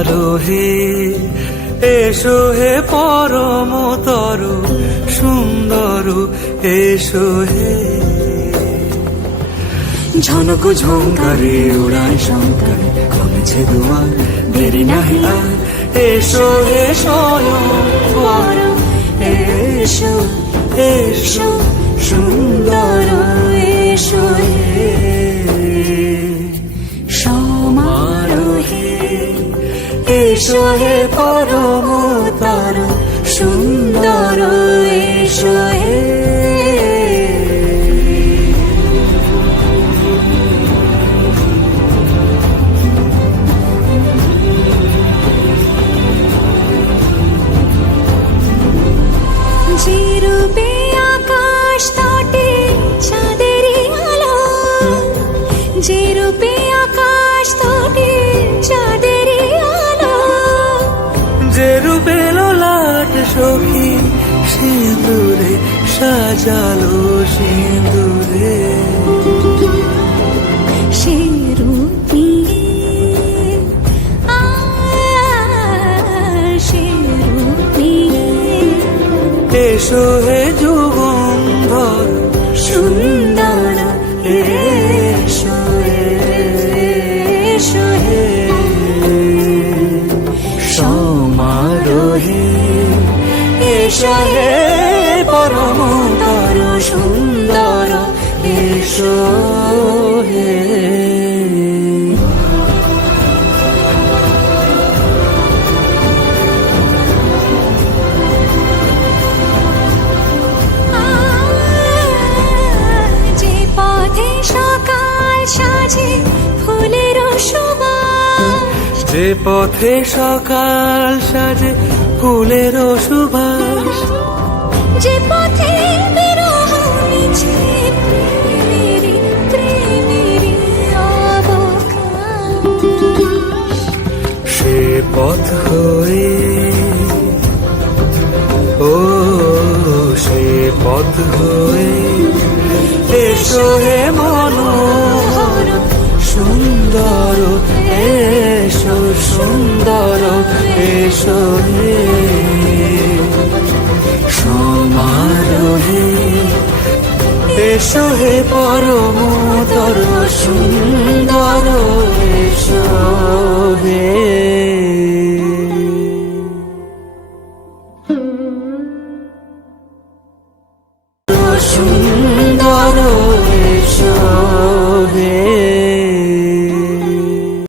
সমারোহে এসো হে পরমতর সুন্দর এসো হে। ঝনক ঝঙ্কারে উড়ায় শঙ্কার খুলছে দুয়ার দেরি নাহি আর। এসো হে স্বয়ং বর এসো এসো সুন্দর এসো হে। সমারোহে এসো হে পরমতর সুন্দর এসো হে। যে রূপে আকাশ তটে চাঁদেরই আলো, যে রূপে আকাশ তটে চাঁদেরই আলো, যে রূপে ললাট সখী সিঁদুরে সাজালো সিঁদুরে। সে রূপী সে রূপী এসো হে যুগন্ধর সুন্দর এসো এসো হে। সমারোহে এসো হে পরমতর সুন্দর এসো হে। যে পথে সকাল সাজে ফুলের সুবাস, যে পথে সকাল সাজে ফুলের সুবাস, যে পথে বিরহ মিছে প্রেমেরই প্রেমেরই অবকাশ, সে পথ হয়ে ও সে পথ হয়ে এসো হে মনোহর সুন্দর এসো সুন্দর এসো হে। সমারোহে এসো হে পরমতর সুন্দর এসো হে। সুন্দর